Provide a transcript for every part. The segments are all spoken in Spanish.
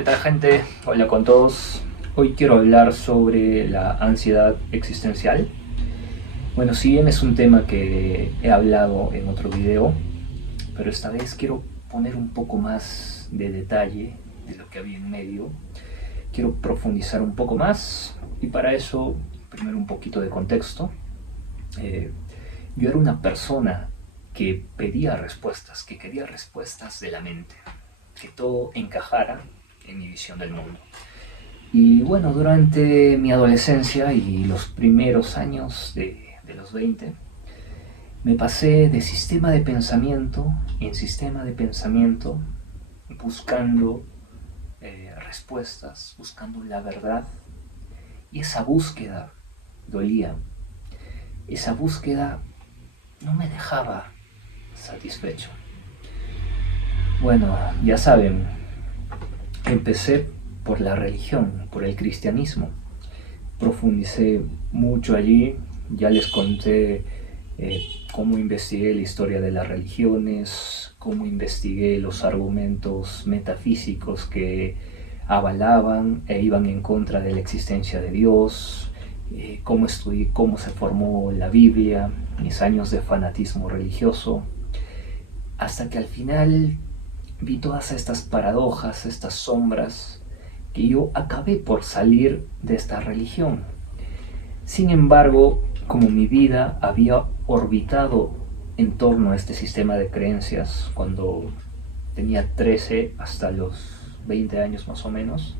¿Qué tal, gente? Hola con todos. Hoy quiero hablar sobre la ansiedad existencial. Bueno, si bien es un tema que he hablado en otro video, pero esta vez quiero poner un poco más de detalle de lo que había en medio. Quiero profundizar un poco más y para eso, primero un poquito de contexto. Eh, yo era una persona que pedía respuestas, que quería respuestas de la mente, que todo encajara en mi visión del mundo. Y bueno, durante mi adolescencia y los primeros años de los 20, me pasé de sistema de pensamiento en sistema de pensamiento, buscando respuestas, buscando la verdad. Y esa búsqueda dolía. Esa búsqueda no me dejaba satisfecho. Bueno, ya saben, empecé por la religión, por el cristianismo. Profundicé mucho allí, ya les conté cómo investigué la historia de las religiones, cómo investigué los argumentos metafísicos que avalaban e iban en contra de la existencia de Dios, cómo estudié cómo se formó la Biblia, mis años de fanatismo religioso, hasta que al final vi todas estas paradojas, estas sombras, que yo acabé por salir de esta religión. Sin embargo, como mi vida había orbitado en torno a este sistema de creencias cuando tenía 13 hasta los 20 años más o menos,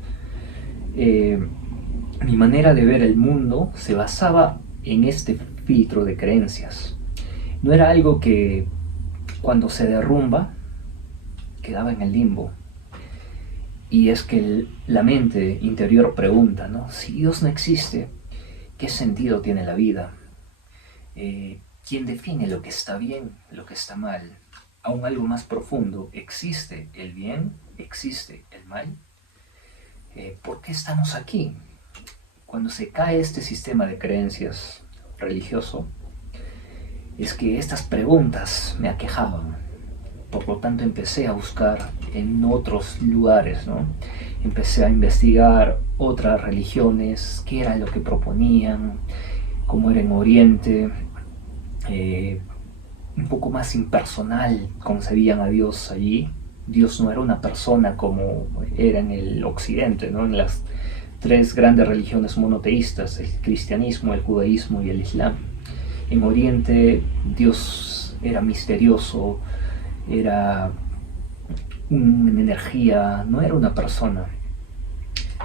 mi manera de ver el mundo se basaba en este filtro de creencias. No era algo que cuando se derrumba quedaba en el limbo. Y es que la mente interior pregunta, ¿no? Si Dios no existe, ¿qué sentido tiene la vida? ¿Quién define lo que está bien, lo que está mal? Aún algo más profundo, ¿existe el bien? ¿Existe el mal? ¿Por qué estamos aquí? Cuando se cae este sistema de creencias religioso, es que estas preguntas me aquejaban. Por lo tanto empecé a buscar en otros lugares, ¿no? Empecé a investigar otras religiones, qué era lo que proponían, cómo era en Oriente, un poco más impersonal concebían a Dios allí. Dios no era una persona como era en el Occidente, ¿no? En las tres grandes religiones monoteístas, el cristianismo, el judaísmo y el islam. En Oriente Dios era misterioso, era una energía, no era una persona.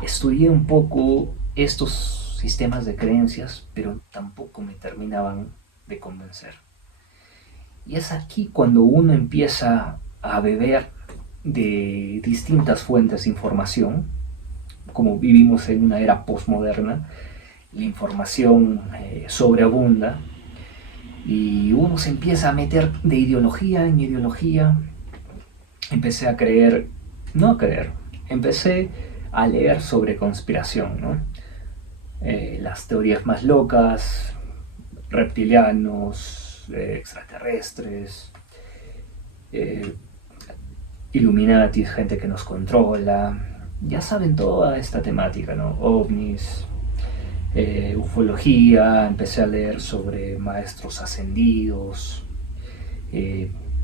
Estudié un poco estos sistemas de creencias, pero tampoco me terminaban de convencer. Y es aquí cuando uno empieza a beber de distintas fuentes de información, como vivimos en una era postmoderna, la información sobreabunda y uno se empieza a meter de ideología en ideología. Empecé a creer, no a creer, empecé a leer sobre conspiración, ¿no? Las teorías más locas, reptilianos, extraterrestres, Illuminati, gente que nos controla. Ya saben toda esta temática, ¿no? OVNIs, ufología. Empecé a leer sobre maestros ascendidos,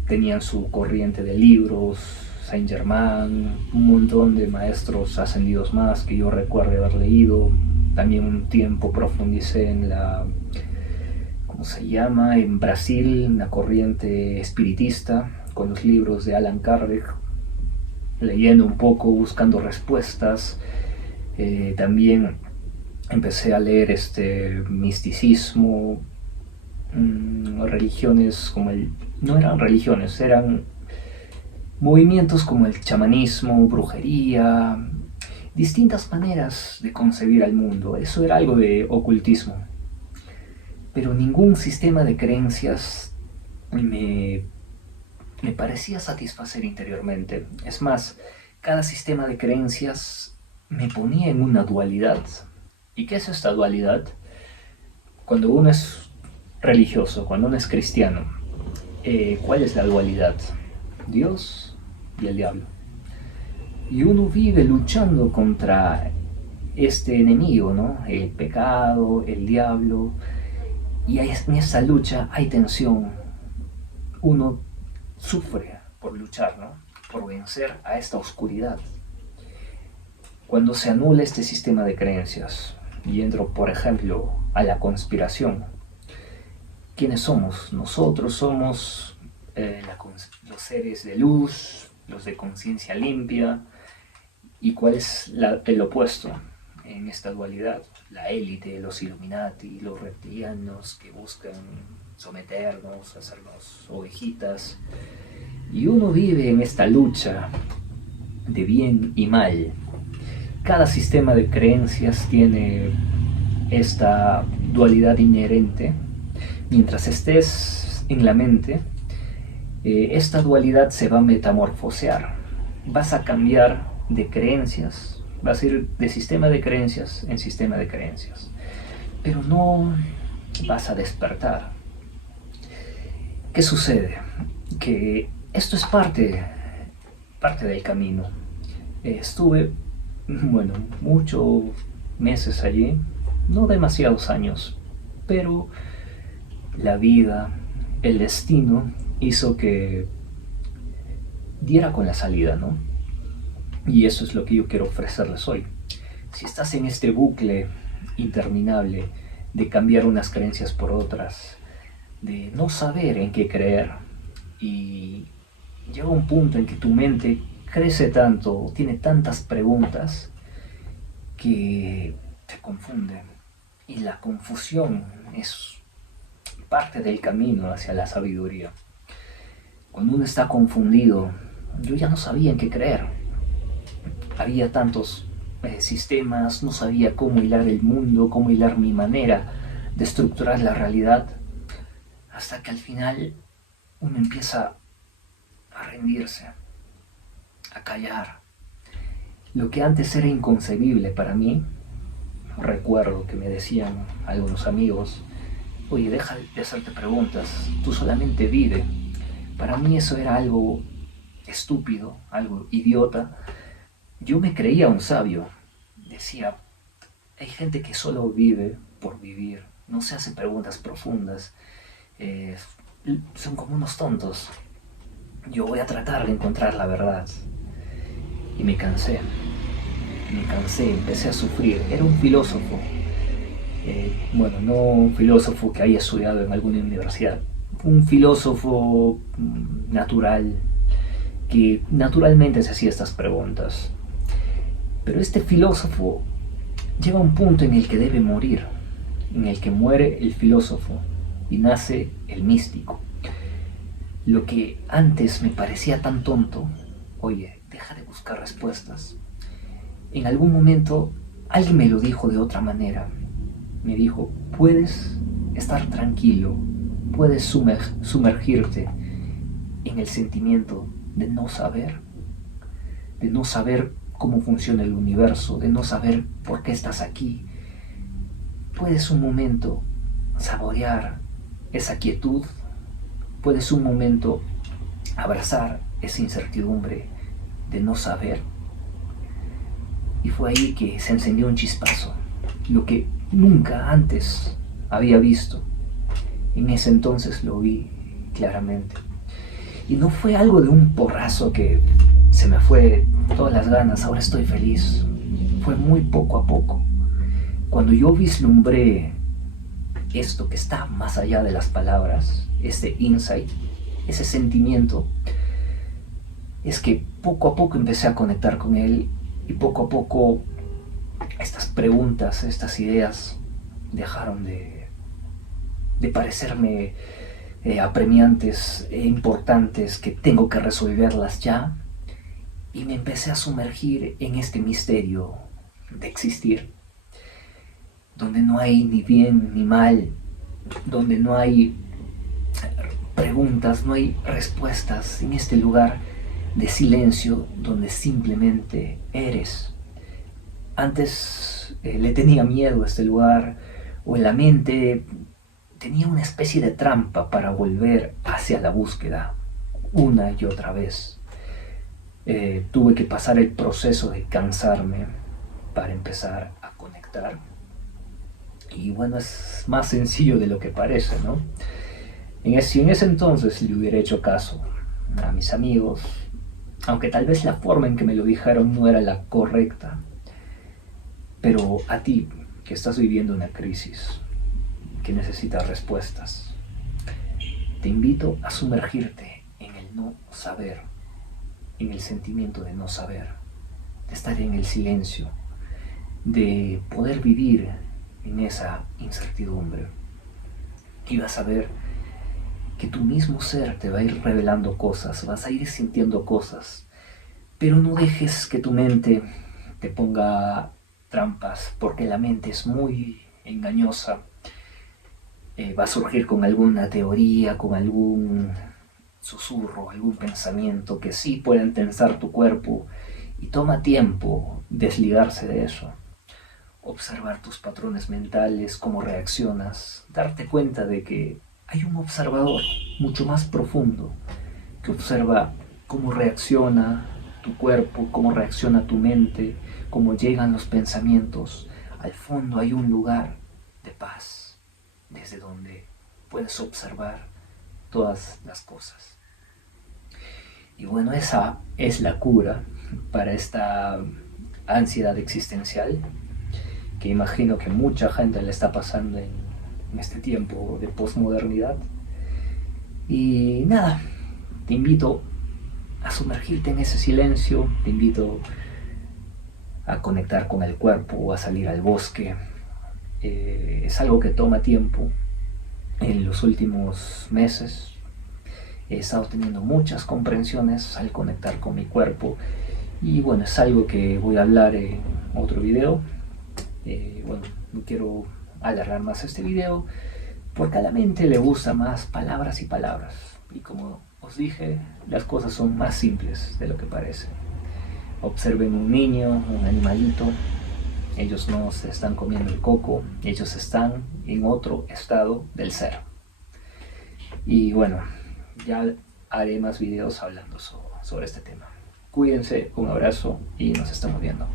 tenían su corriente de libros, Saint Germain, un montón de maestros ascendidos más que yo recuerdo haber leído. También un tiempo profundicé en la, ¿cómo se llama? En Brasil, una corriente espiritista, con los libros de Allan Kardec, leyendo un poco, buscando respuestas. También empecé a leer misticismo, religiones como no eran religiones, eran movimientos como el chamanismo, brujería, distintas maneras de concebir al mundo. Eso era algo de ocultismo. Pero ningún sistema de creencias me parecía satisfacer interiormente. Es más, cada sistema de creencias me ponía en una dualidad. ¿Y qué es esta dualidad? Cuando uno es religioso, cuando uno es cristiano, ¿cuál es la dualidad? Dios y el diablo. Y uno vive luchando contra este enemigo, ¿no? El pecado, el diablo. Y en esa lucha hay tensión. Uno sufre por luchar, ¿no? Por vencer a esta oscuridad. Cuando se anula este sistema de creencias, y entro, por ejemplo, a la conspiración, ¿quiénes somos? Nosotros somos los seres de luz, los de conciencia limpia. ¿Y cuál es el opuesto en esta dualidad? La élite, los Illuminati, los reptilianos que buscan someternos, hacernos ovejitas. Y uno vive en esta lucha de bien y mal. Cada sistema de creencias tiene esta dualidad inherente. Mientras estés en la mente, esta dualidad se va a metamorfosear. Vas a cambiar de creencias, vas a ir de sistema de creencias en sistema de creencias, pero no vas a despertar. ¿Qué sucede? Que esto es parte del camino. Estuve, muchos meses allí, no demasiados años, pero la vida, el destino hizo que diera con la salida, ¿no? Y eso es lo que yo quiero ofrecerles hoy. Si estás en este bucle interminable de cambiar unas creencias por otras, de no saber en qué creer, y llega un punto en que tu mente crece tanto, tiene tantas preguntas, que te confunde. Y la confusión es parte del camino hacia la sabiduría. Cuando uno está confundido, yo ya no sabía en qué creer. Había tantos sistemas, no sabía cómo hilar el mundo, cómo hilar mi manera de estructurar la realidad, hasta que al final uno empieza a rendirse, a callar. Lo que antes era inconcebible para mí, recuerdo que me decían algunos amigos, oye, deja de hacerte preguntas, tú solamente vive. Para mí eso era algo estúpido, algo idiota. Yo me creía un sabio. Decía, hay gente que solo vive por vivir, no se hace preguntas profundas, son como unos tontos. Yo voy a tratar de encontrar la verdad. Y me cansé, empecé a sufrir. Era un filósofo, no un filósofo que haya estudiado en alguna universidad, un filósofo natural, que naturalmente se hacía estas preguntas. Pero este filósofo llega a un punto en el que debe morir, en el que muere el filósofo y nace el místico. Lo que antes me parecía tan tonto, oye, deja de buscar respuestas. En algún momento alguien me lo dijo de otra manera. Me dijo, puedes estar tranquilo, puedes sumergirte en el sentimiento de no saber cómo funciona el universo, de no saber por qué estás aquí. Puedes un momento saborear esa quietud, puedes un momento abrazar esa incertidumbre de no saber. Y fue ahí que se encendió un chispazo, lo que nunca antes había visto. En ese entonces lo vi claramente. Y no fue algo de un porrazo que se me fue todas las ganas, ahora estoy feliz. Fue muy poco a poco. Cuando yo vislumbré esto que está más allá de las palabras, este insight, ese sentimiento, es que poco a poco empecé a conectar con él, y poco a poco estas preguntas, estas ideas dejaron de parecerme apremiantes e importantes, que tengo que resolverlas ya, y me empecé a sumergir en este misterio de existir, donde no hay ni bien ni mal, donde no hay preguntas, no hay respuestas, en este lugar de silencio donde simplemente eres. Antes le tenía miedo a este lugar, o en la mente tenía una especie de trampa para volver hacia la búsqueda una y otra vez. Tuve que pasar el proceso de cansarme para empezar a conectar. Y bueno, es más sencillo de lo que parece, ¿no? Si en ese entonces le hubiera hecho caso a mis amigos, aunque tal vez la forma en que me lo dijeron no era la correcta, pero a ti que estás viviendo una crisis, que necesitas respuestas, te invito a sumergirte en el no saber, en el sentimiento de no saber, de estar en el silencio, de poder vivir en esa incertidumbre. Y vas a ver que tu mismo ser te va a ir revelando cosas, vas a ir sintiendo cosas, pero no dejes que tu mente te ponga trampas, porque la mente es muy engañosa. Va a surgir con alguna teoría, con algún susurro, algún pensamiento que sí pueden tensar tu cuerpo, y toma tiempo desligarse de eso. Observar tus patrones mentales, cómo reaccionas, darte cuenta de que hay un observador mucho más profundo que observa cómo reacciona tu cuerpo, cómo reacciona tu mente, cómo llegan los pensamientos. Al fondo hay un lugar de paz, desde donde puedes observar todas las cosas. Y bueno, esa es la cura para esta ansiedad existencial que imagino que mucha gente le está pasando en este tiempo de posmodernidad. Y nada, te invito a sumergirte en ese silencio, te invito a conectar con el cuerpo, a salir al bosque. Es algo que toma tiempo. En los últimos meses he estado teniendo muchas comprensiones al conectar con mi cuerpo, y bueno, es algo que voy a hablar en otro video. Bueno, no quiero alargar más este video porque a la mente le gusta más palabras y palabras, y como os dije, las cosas son más simples de lo que parece. Observen un niño, un animalito. Ellos no se están comiendo el coco, ellos están en otro estado del ser. Y bueno, ya haré más videos hablando sobre este tema. Cuídense, un abrazo y nos estamos viendo.